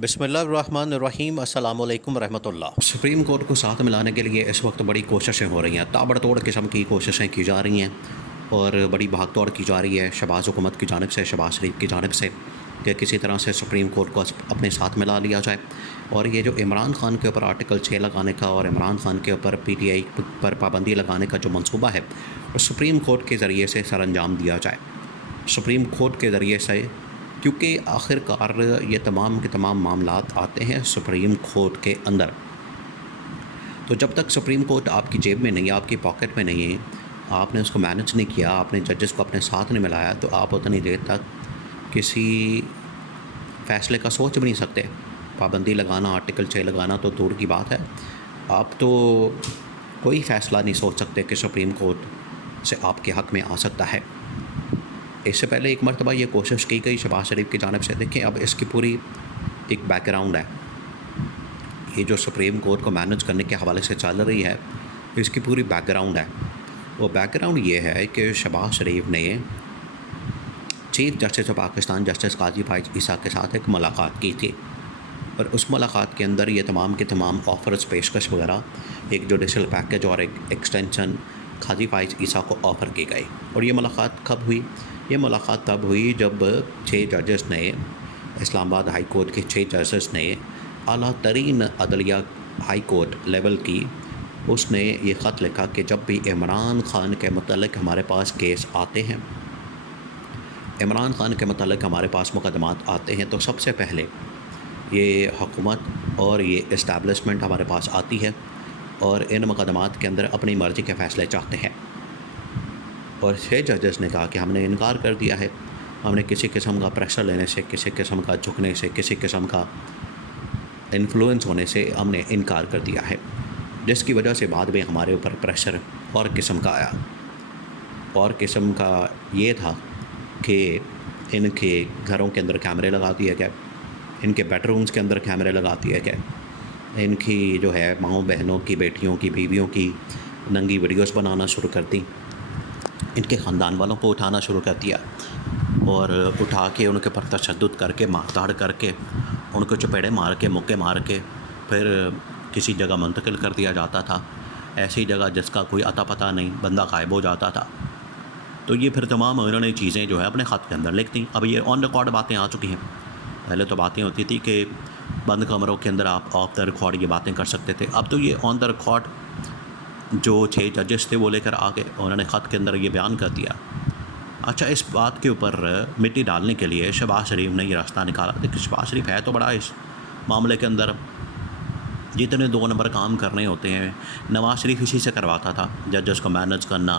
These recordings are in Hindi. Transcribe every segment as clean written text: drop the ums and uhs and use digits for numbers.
बिस्मिल्लाहिर्रहमानिर्रहीम अस्सलामु अलैकुम रहमतुल्लाह। सुप्रीम कोर्ट को साथ मिलाने के लिए इस वक्त बड़ी कोशिशें हो रही हैं, ताबड़तोड़ किस्म की कोशिशें की जा रही हैं और बड़ी भागदौड़ की जा रही है शहबाज हुकूमत की जानिब से, शहबाज शरीफ की जानिब से कि किसी तरह से सुप्रीम कोर्ट को अपने साथ मिला लिया जाए। और ये जो इमरान खान के ऊपर आर्टिकल 6 लगाने का और इमरान खान के ऊपर PTI पर पाबंदी लगाने का जो मंसूबा है वो सुप्रीम कोर्ट के ज़रिए से सर अंजाम दिया जाए। सुप्रीम कोर्ट के ज़रिए से, क्योंकि आखिरकार ये तमाम के तमाम मामलात आते हैं सुप्रीम कोर्ट के अंदर। तो जब तक सुप्रीम कोर्ट आपकी जेब में नहीं है, आपकी पॉकेट में नहीं है, आपने उसको मैनेज नहीं किया, आपने जजेस को अपने साथ नहीं मिलाया, तो आप उतनी देर तक किसी फ़ैसले का सोच भी नहीं सकते। पाबंदी लगाना, आर्टिकल 6 लगाना तो दूर की बात है, आप तो कोई फ़ैसला नहीं सोच सकते कि सुप्रीम कोर्ट से आपके हक़ में आ सकता है। इससे पहले एक मरतबा ये कोशिश की गई शहबाज शरीफ की जानिब से। देखें, अब इसकी पूरी एक बैकग्राउंड है, ये जो सुप्रीम कोर्ट को मैनेज करने के हवाले से चल रही है, इसकी पूरी बैकग्राउंड है। वो बैकग्राउंड ये है कि शहबाज शरीफ ने chief justice of Pakistan justice Qazi Faez Isa के साथ एक मुलाकात की थी और उस मुलाकात के अंदर ये तमाम के तमाम ऑफ़र्स, पेशकश वगैरह, एक जुडिशल पैकेज और एक एक्सटेंशन काजी फाइज ईसा को ऑफ़र की गई। और ये मुलाकात कब हुई? ये मुलाकात तब हुई जब 6 जजेस ने, इस्लामाबाद हाई कोर्ट के 6 जजेस ने, आला तरीन अदलिया हाई कोर्ट लेवल की, उसने ये ख़त लिखा कि जब भी इमरान खान के मतलब हमारे पास केस आते हैं, इमरान खान के मतलब हमारे पास मुकदमात आते हैं, तो सबसे पहले ये हुकूमत और ये इस्टेब्लिशमेंट हमारे पास आती है और इन मुकदमात के अंदर अपनी मर्ज़ी के फ़ैसले चाहते हैं। और 6 जजेस ने कहा कि हमने इनकार कर दिया है, हमने किसी किस्म का प्रेशर लेने से, किसी किस्म का झुकने से, किसी किस्म का इन्फ्लुएंस होने से हमने इनकार कर दिया है, जिसकी वजह से बाद में हमारे ऊपर प्रेशर और किस्म का आया। और किस्म का ये था कि इनके घरों के अंदर कैमरे लगा दिए गए, इनके बेडरूम्स के अंदर कैमरे लगा दिए गए, इनकी जो है माँओं बहनों की, बेटियों की, बीवियों की नंगी वीडियोस बनाना शुरू कर दी, इनके ख़ानदान वालों को उठाना शुरू कर दिया और उठा के उनके ऊपर तशद्दुद करके, मारधाड़ करके, उनको चपेड़े मार के, मुक्के मार के फिर किसी जगह मुंतकिल कर दिया जाता था, ऐसी जगह जिसका कोई अता पता नहीं, बंदा गायब हो जाता था। तो ये फिर तमाम उन्होंने चीज़ें जो है अपने ख़त के अंदर लिख दी। अब ये ऑन रिकॉर्ड बातें आ चुकी हैं। पहले तो बातें होती थी कि बंद कमरों के अंदर आप ऑफ द रिकॉर्ड ये बातें कर सकते थे, अब तो ये ऑन द रिकॉर्ड जो 6 जजेस थे वो लेकर आ गए, उन्होंने ख़त के अंदर ये बयान कर दिया। अच्छा, इस बात के ऊपर मिट्टी डालने के लिए शहबाज शरीफ ने ये रास्ता निकाला। देखिए, शहबाज शरीफ है तो बड़ा इस मामले के अंदर, जितने 2 नंबर काम करने होते हैं नवाज शरीफ इसी से करवाता था, जजेस को मैनेज करना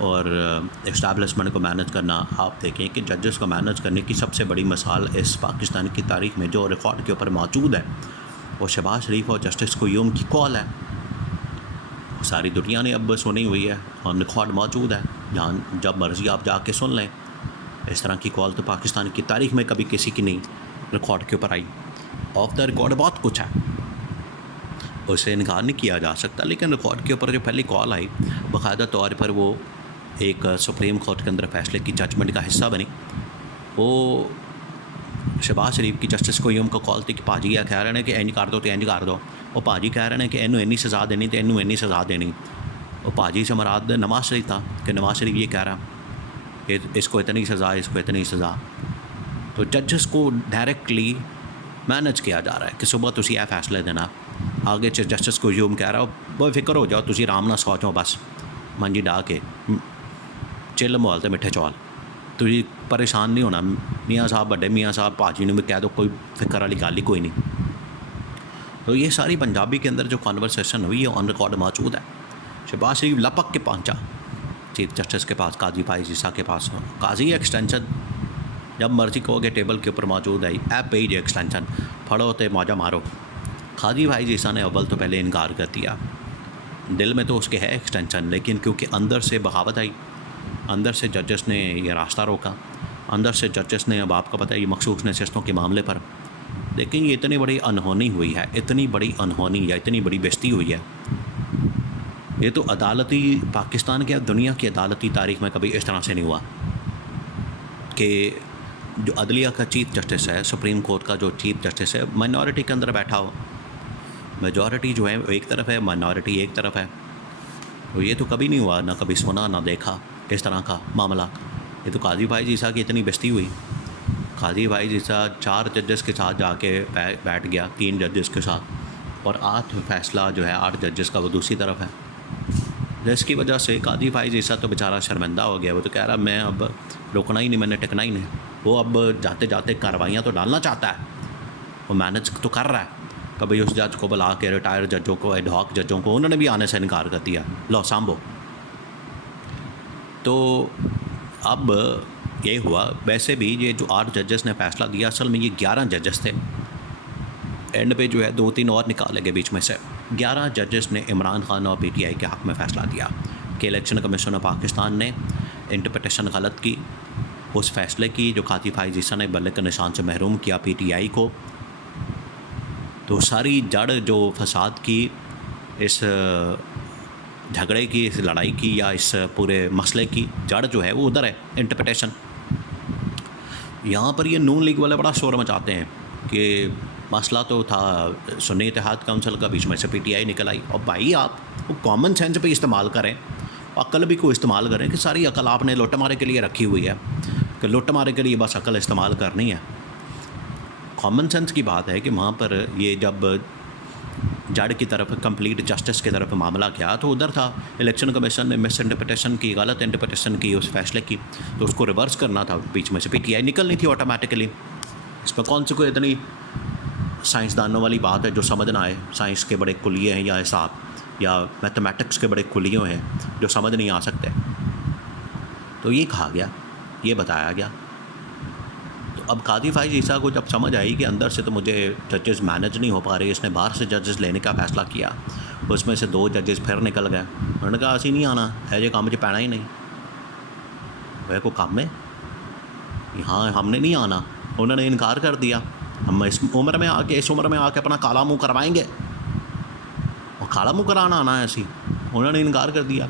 और इस्टेब्लिशमेंट को मैनेज करना। आप देखें कि जजेस को मैनेज करने की सबसे बड़ी मिसाल इस पाकिस्तान की तारीख़ में जो रिकॉर्ड के ऊपर मौजूद है वो शहबाज शरीफ और जस्टिस क़य्यूम की कॉल है। सारी दुनिया ने अब सुनी हुई है और रिकॉर्ड मौजूद है, जहाँ जब मर्ज़ी आप जाके सुन लें। इस तरह की कॉल तो पाकिस्तान की तारीख़ में कभी किसी की नहीं रिकॉर्ड के ऊपर आई। ऑफ द रिकॉर्ड बहुत कुछ है, उसे इनकार नहीं किया जा सकता, लेकिन रिकॉर्ड के ऊपर जो पहली कॉल आई बाकायदा तौर पर वो एक सुप्रीम कोर्ट के अंदर फ़ैसले की जजमेंट का हिस्सा बनी। वो शहबाज शरीफ की जस्टिस क़य्यूम को कॉल थी कि भाजी यह कह रहे हैं कि इंज कर दो तो इंज कर दो, और भाजी कह रहे हैं कि इनू इन्नी सज़ा देनी तो इनू इन्नी सज़ा देनी। और भाजी से मुराद नवाज शरीफ था कि नवाज शरीफ ये कह रहा कि इसको इतनी सज़ा, इसको इतनी सज़ा। तो जजेस को डायरेक्टली मैनेज किया जा रहा है कि सुबह तुसी यह फैसले देना, आगे जस्टिस क़य्यूम कह रहा हो बेफिक्र हो जाओ, तुसी आराम नाल सौ जाओ, बस मंजी डा के चिल माहौल ते मिठे चौल, तुसी परेशान नहीं होना। मियाँ साहब, बड़े मियाँ साहब, भाजी ने भी कह दो, कोई फिक्र वाली गल ही कोई नहीं। तो ये सारी पंजाबी के अंदर जो कॉन्वर्सेशन हुई है ऑन रिकॉर्ड मौजूद है। शहबाज शरीफ लपक के पहुँचा चीफ जस्टिस के पास, काजी फाइज ईसा के पास। काजी एक्सटेंशन जब मर्जी कहोगे टेबल के ऊपर मौजूद है, ऐप पे ही एक्सटेंशन फड़ो तो मौजा मारो। काजी फाइज ईसा ने अव्वल तो पहले इनकार कर दिया, दिल में तो उसके है एक्सटेंशन, लेकिन क्योंकि अंदर से बगावत आई, अंदर से जजेस ने ये रास्ता रोका, अंदर से जजेस ने, अब आपको पता है ये मखसूस नशस्तों के मामले पर, लेकिन ये इतनी बड़ी अनहोनी हुई है, इतनी बड़ी अनहोनी या इतनी बड़ी बेइज्जती हुई है, ये तो अदालती पाकिस्तान के, दुनिया की अदालती तारीख़ में कभी इस तरह से नहीं हुआ कि जो अदलिया का चीफ जस्टिस है, सुप्रीम कोर्ट का जो चीफ जस्टिस है, माइनॉरिटी के अंदर बैठा हो। मेजॉरिटी जो है वो एक तरफ है, माइनॉरिटी एक तरफ है। तो ये तो कभी नहीं हुआ, ना कभी सुना ना देखा इस तरह का मामला। ये तो काजी भाई जीसा की इतनी बेइज्जती हुई। काजी भाई जीसा 4 जजेस के साथ जाके बैठ गया, 3 जजेस के साथ, और 8 फैसला जो है 8 जजेस का वो दूसरी तरफ है, जिसकी वजह से काजी भाई जैसा तो बेचारा शर्मिंदा हो गया। वो तो कह रहा मैं अब रुकना ही नहीं, मैंने टिकना ही नहीं। वो अब जाते जाते कार्रवाइयाँ तो डालना चाहता है, वो मैनेज तो कर रहा है। कभी उस जज को बुला के, रिटायर्ड जजों को, एडहॉक जजों को, उन्होंने भी आने से इनकार कर दिया, लो सांभो। तो अब ये हुआ। वैसे भी ये जो 8 जजेस ने फ़ैसला दिया, असल में ये 11 जजेस थे। एंड पे जो है 2-3 और निकाले गए बीच में से। 11 जजेस ने इमरान खान और पीटीआई के हक़ में फ़ैसला दिया कि इलेक्शन कमीशन ऑफ पाकिस्तान ने इंटरप्रिटेशन गलत की उस फ़ैसले की जो काजी फाइज़ ईसा ने बल्ले के निशान से महरूम किया पीटीआई को। तो सारी जड़ जो फसाद की, इस झगड़े की, इस लड़ाई की, या इस पूरे मसले की जड़ जो है वो उधर है, इंटरप्रिटेशन। यहाँ पर ये नून लीग वाले बड़ा शोर मचाते हैं कि मसला तो था सुन्नी इत्तेहाद काउंसिल का, बीच में से पीटीआई निकल आई। और भाई आप वो कॉमन सेंस पे इस्तेमाल करें, अक्ल भी को इस्तेमाल करें कि सारी अक्ल आपने लुट मारे के लिए रखी हुई है कि लुट मारे के लिए बस अक्ल इस्तेमाल करनी है। कॉमन सेंस की बात है कि वहाँ पर ये जब जड़ की तरफ, कंप्लीट जस्टिस की तरफ मामला गया, तो उधर था इलेक्शन कमीशन ने मिस इंटरप्रिटेशन की, गलत इंटरप्रिटेशन की उस फैसले की, तो उसको रिवर्स करना था। बीच में से पीटीआई निकलनी थी ऑटोमेटिकली। इसमें कौन सी कोई इतनी साइंसदानों वाली बात है जो समझ ना आए। साइंस के बड़े कुलिये हैं, या हिसाब या मैथमेटिक्स के बड़े कुलियों हैं जो समझ नहीं आ सकते। तो ये कहा गया, ये बताया गया। तो अब काजी फाइज़ ईसा को जब समझ आई कि अंदर से तो मुझे जजेस मैनेज नहीं हो पा रहे, इसने बाहर से जजेस लेने का फ़ैसला किया। उसमें से 2 जजेस फिर निकल गए। उन्होंने कहा असी नहीं आना है, ये काम मुझे पैना ही नहीं, वह को काम है यहाँ हमने नहीं आना। उन्होंने इनकार कर दिया, हम इस उम्र में आके अपना काला मुँह करवाएंगे, और काला मुँह कराना आना है ऐसी। उन्होंने इनकार कर दिया।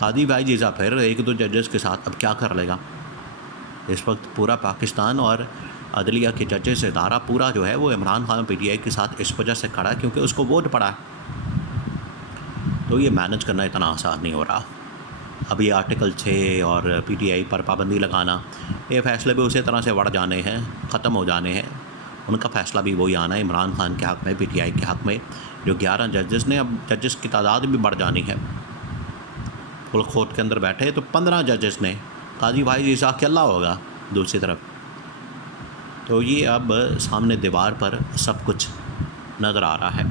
काजी फाइज़ ईसा फिर 1-2 जजेस के साथ अब क्या कर लेगा। इस वक्त पूरा पाकिस्तान और अदलिया के जजेस इदारा पूरा जो है वो इमरान खान पीटीआई के साथ इस वजह से खड़ा है क्योंकि उसको वोट पड़ा है। तो ये मैनेज करना इतना आसान नहीं हो रहा। अब ये आर्टिकल 6 और पीटीआई पर पाबंदी लगाना, ये फ़ैसले भी उसी तरह से बढ़ जाने हैं, ख़त्म हो जाने हैं। उनका फ़ैसला भी वही आना है इमरान खान के हक़ में, पीटीआई के हक़ में। जो 11 जजेस ने, अब जजेस की तादाद भी बढ़ जानी है। फुल कोर्ट के अंदर बैठे तो 15 जजेस ने, काजी फाइज़ ईसा क्या होगा दूसरी तरफ। तो ये अब सामने दीवार पर सब कुछ नज़र आ रहा है।